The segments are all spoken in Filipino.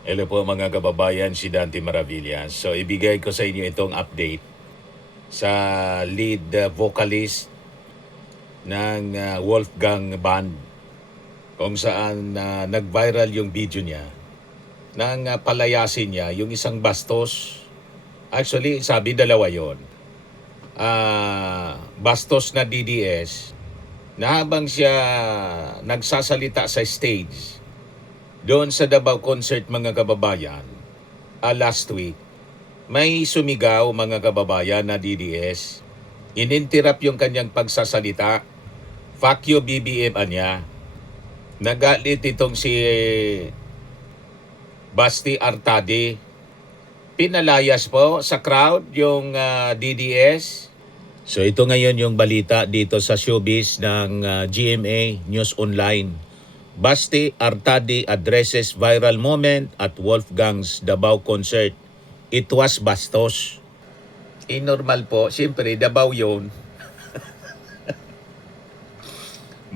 Hello po mga kababayan, si Dante Maravillas. So ibigay ko sa inyo itong update sa lead vocalist ng Wolfgang Band kung saan nag-viral yung video niya nang palayasin niya yung isang bastos. Actually, sabi dalawa yon. Bastos na DDS na habang siya nagsasalita sa stage doon sa Davao concert mga kababayan, last week, may sumigaw mga kababayan na DDS. Ininterrupt yung kanyang pagsasalita. Fuck you BBM niya. Nagalit itong si Basti Artadi. Pinalayas po sa crowd yung DDS. So ito ngayon yung balita dito sa showbiz ng GMA News Online. Basti Artadi addresses viral moment at Wolfgang's Davao concert. It was bastos. Normal po, siyempre Davao yun.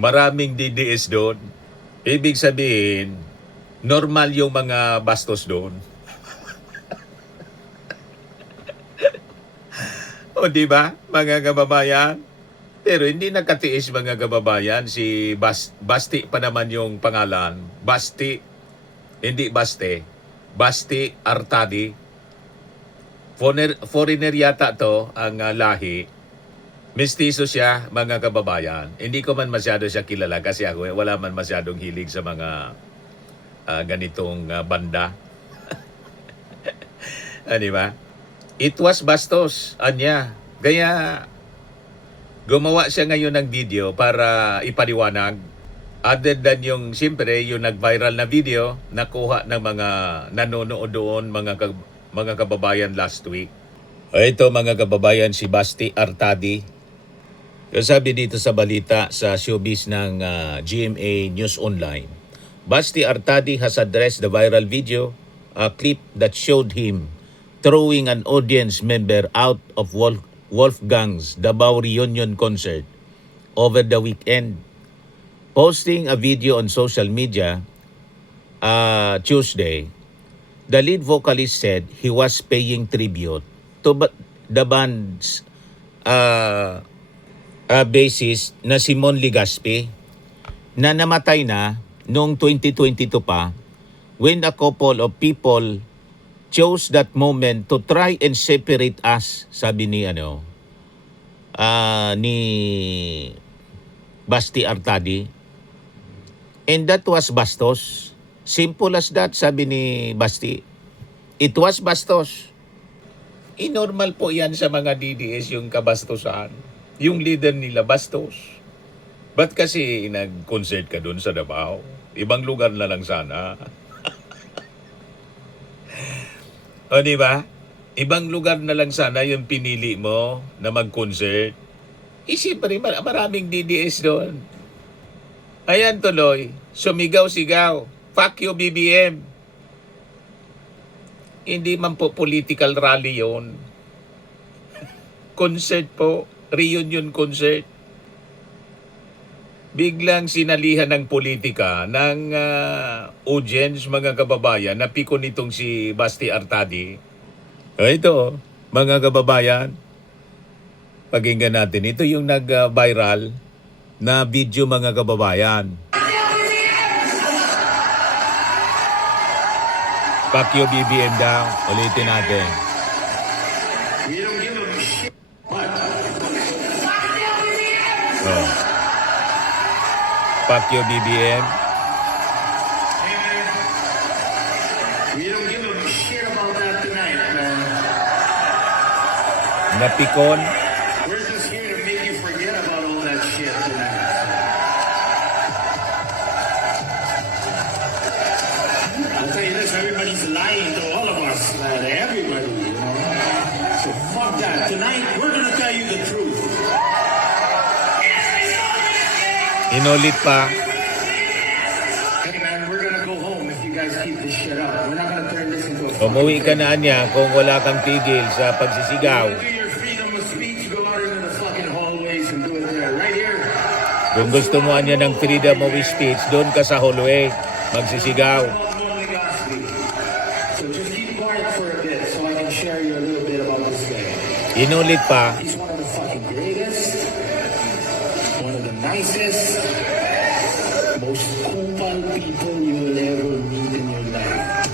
Maraming DDS doon. Ibig sabihin, normal yung mga bastos doon. O di ba, mga kababayan? Pero hindi nakatiis mga kababayan, si Basti pa naman yung pangalan. Basti, hindi Baste. Basti Artadi. Foreigner yata to ang lahi. Mestizo siya mga kababayan. Hindi ko man masyado siya kilala kasi ako wala man masyadong hilig sa mga ganitong banda. Di ba? It was bastos, anya. Kaya gumawa siya ngayon ng video para ipaliwanag. Other than yung, siyempre, yung nag-viral na video, nakuha ng mga nanonood doon, mga kababayan last week. Ito mga kababayan, si Basti Artadi. Sabi dito sa balita sa showbiz ng GMA News Online, Basti Artadi has addressed the viral video, a clip that showed him throwing an audience member out of Wolfgang's Davao reunion concert over the weekend. Posting a video on social media Tuesday, the lead vocalist said he was paying tribute to the band's bassist na si Mon Legaspi na namatay na noong 2022 pa when a couple of people chose that moment to try and separate us, sabi ni ni Basti Artadi. And that was bastos. Simple as that, sabi ni Basti. It was bastos. Normal po yan sa mga DDS yung kabastosan. Yung leader nila bastos. Ba't kasi nag-concert ka dun sa Davao? Ibang lugar na lang sana. O di ba? Ibang lugar na lang sana yung pinili mo na mag-concert. Siyempre, maraming DDS doon. Ayan tuloy, sumigaw-sigaw. Fuck you, BBM. Hindi man po political rally yon. Concert po, reunion concert. Biglang sinalihan ng politika ng audience, mga kababayan, na piko nitong si Basti Artadi. Ito, mga kababayan, pakinggan natin. Ito yung nag-viral na video mga kababayan. Fuck you BBM daw. Ulitin natin. We don't give a shit. What? Oh. Fuck you BBM. We don't give a shit about that tonight, man. Napikon. We're just here to make you forget about all that shit tonight. I'll tell you this, everybody's lying to all of us, man. Everybody, you know. So fuck that. Tonight, we're gonna tell you the truth. Inulit pa. Hey man, we're gonna go home if you guys keep this shit up. We're not gonna turn this into a Umuwi ka na niya kung wala kang tigil sa pagsisigaw. Do your freedom of speech, go out into the fucking hallways and do it there, right here. Kung gusto mo niya ng freedom of speech, doon ka sa hallway, magsisigaw. About Mon Legaspi. share you a little bit about this guy. Inulit pa. He's one of the fucking greatest, one of the nicest, most kupal people you will ever meet in your life.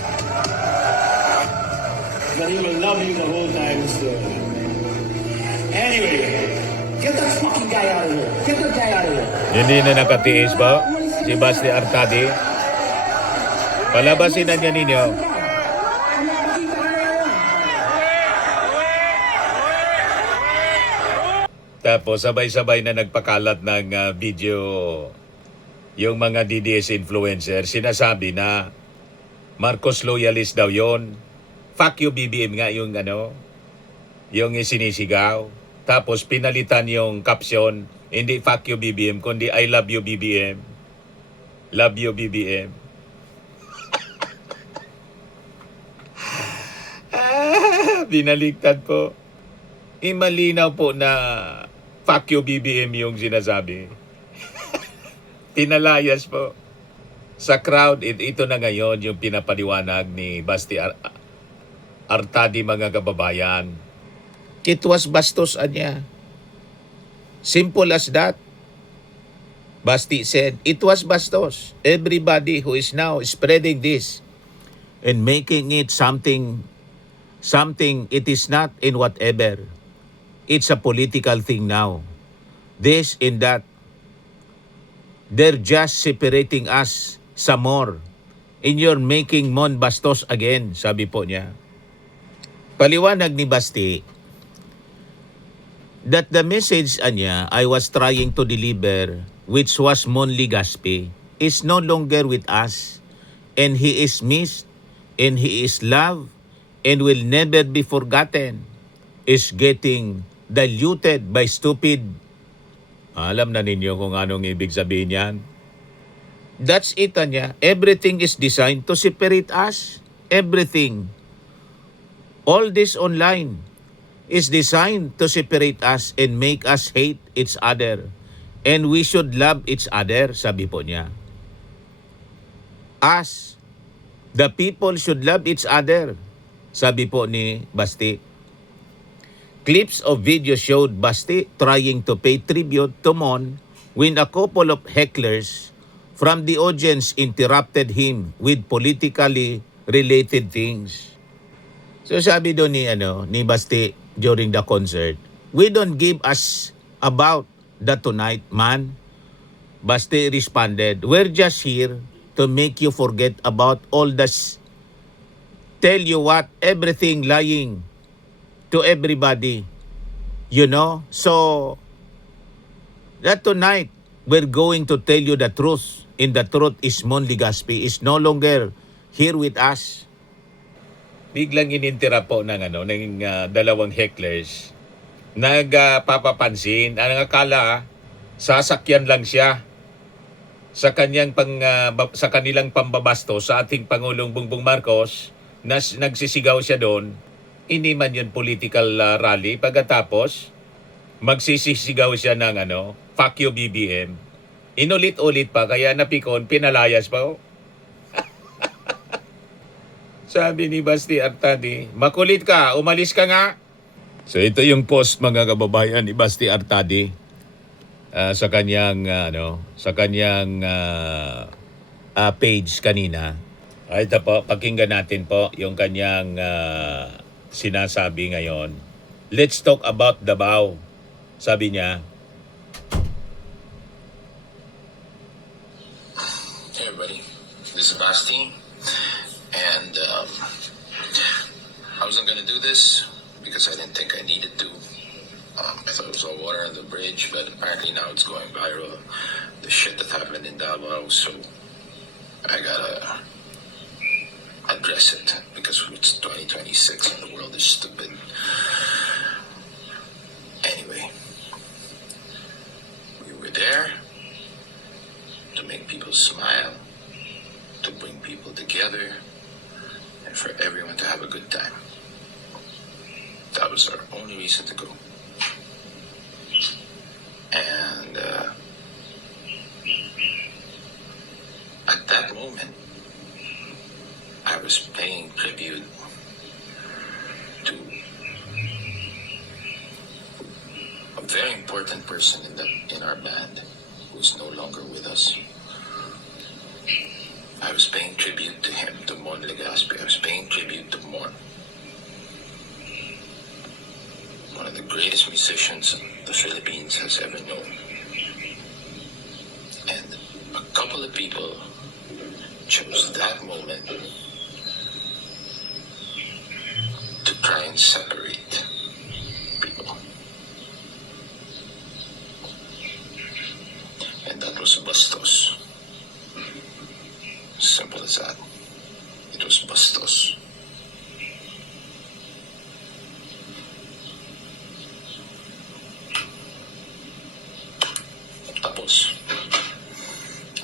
But he will love you the whole time still. Anyway, get that fucking guy out of here. Get that guy out of here. Hindi na nakatiis ba? Si Basti Artadi. Palabasin na niya ninyo. Tapos sabay-sabay na nagpakalat ng video yung mga DDS influencer. Sinasabi na Marcos loyalist daw yon. Fuck you BBM nga yung yung sinisigaw. Tapos pinalitan yung caption, hindi fuck you BBM, kundi I love you BBM. Love you BBM. Binaligtad po. Malinaw po na fuck you BBM yung sinasabi. Pinalayas po. Sa crowd, ito na ngayon yung pinapaliwanag ni Basti Artadi, mga kababayan. It was bastos niya. Simple as that. Basti said, it was bastos. Everybody who is now spreading this and making it something it is not in whatever. It's a political thing now. This and that. They're just separating us some more. And you're making Mon bastos again, sabi po niya. Paliwanag ni Basti that the message niya I was trying to deliver, which was Mon Ligaspi, is no longer with us, and he is missed, and he is loved, and will never be forgotten, is getting diluted by stupid. Alam na ninyo kung anong ibig sabihin yan. That's it niya. Everything is designed to separate us. Everything. All this online is designed to separate us and make us hate each other. And we should love each other, sabi po niya. Us, the people should love each other, sabi po ni Basti. Clips of video showed Basti trying to pay tribute to Mon when a couple of hecklers from the audience interrupted him with politically related things. So sabi doon ni Basti during the concert, we don't give us about that tonight, man. Basti responded, we're just here to make you forget about all this. Tell you what, everything lying to everybody. You know? So, that tonight, we're going to tell you the truth. And the truth is Mon Ligaspi is no longer here with us. Biglang inintira po ng dalawang hecklers. Nagpapapansin, ang akala sasakyan lang siya sa kanyang sa kanilang pambabasto sa ating Pangulong Bongbong Marcos, na nagsisigaw siya doon. Hindi man yun political rally. Pagkatapos magsisisigaw siya ng fuck you BBM. Inulit-ulit pa, kaya napikon, pinalayas pa. Sabi ni Basti Artadi, makulit ka, umalis ka nga. So ito yung post, mga kababayan, ni Basti Artadi sa kanyang page kanina. Ito po, pakinggan natin po yung kanyang sinasabi ngayon. Let's talk about Davao. Sabi niya, hey everybody, this is Basti. And I wasn't going to do this because I didn't think I needed to. I thought it was all water on the bridge, but apparently now it's going viral. The shit that happened in Davao, so I gotta address it because it's 2026 and the world is stupid. Anyway, we were there to make people smile, to bring people together, and for everyone to have a good time. That was our only reason to go. And at that moment, I was paying tribute to a very important person in our band who's no longer with us. I was paying tribute to him, to Mon Legaspi. I was paying tribute to Mon, one of the greatest musicians the Philippines has ever known. And a couple of people chose that moment to try and separate people. And that was Bastos. Simple as that. It was Bastos. Tapos,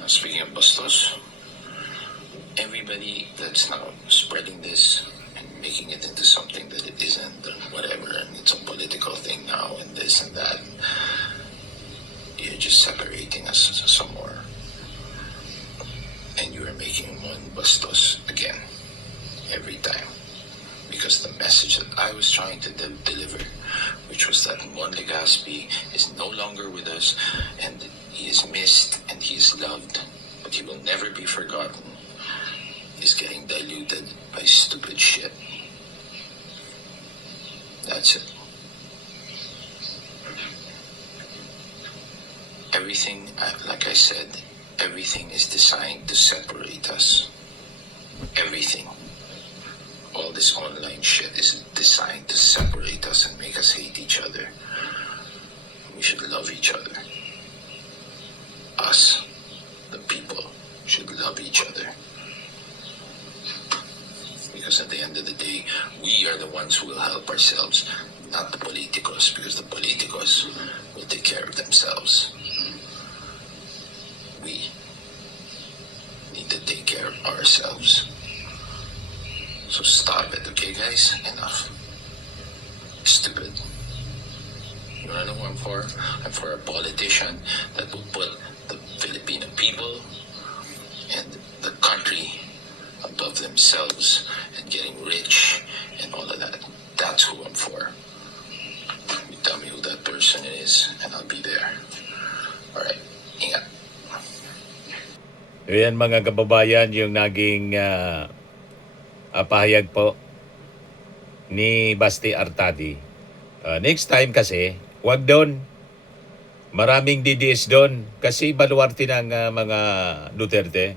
speaking of Bastos, everybody that's now spreading this and making it into something that it isn't, and whatever, and it's a political thing now, and this and that, you're just separating us some more. And you are making one Bastos again, every time. Because the message that I was trying to deliver, which was that Mon Legaspi is no longer with us, and he is missed, and he is loved, but he will never be forgotten, is getting diluted by stupid shit. That's it. Everything, like I said, everything is designed to separate us. Everything. All this online shit is designed to separate us and make us hate each other. We should love each other. Us, the people, should love each other. Because at the end of the day, we are the ones who will help ourselves, not the politicos, because the politicos will take care of themselves. We need to take care of ourselves. So stop it, okay guys? Enough. Stupid. You wanna know who I'm for? I'm for a politician that will put the Filipino people and the country above themselves and getting rich and all of that. That's who I'm for. You tell me who that person is and I'll be there. Alright, ingat. Ayan mga kababayan, yung naging pahayag po ni Basti Artadi. Next time kasi, wag doon. Maraming DDS doon. Kasi baluarte ng mga Duterte.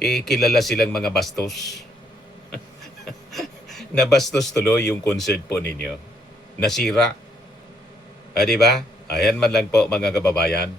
Kilala silang mga bastos. Nabastos tuloy yung concert po ninyo. Nasira. Di ba? Ayan man lang po mga kababayan.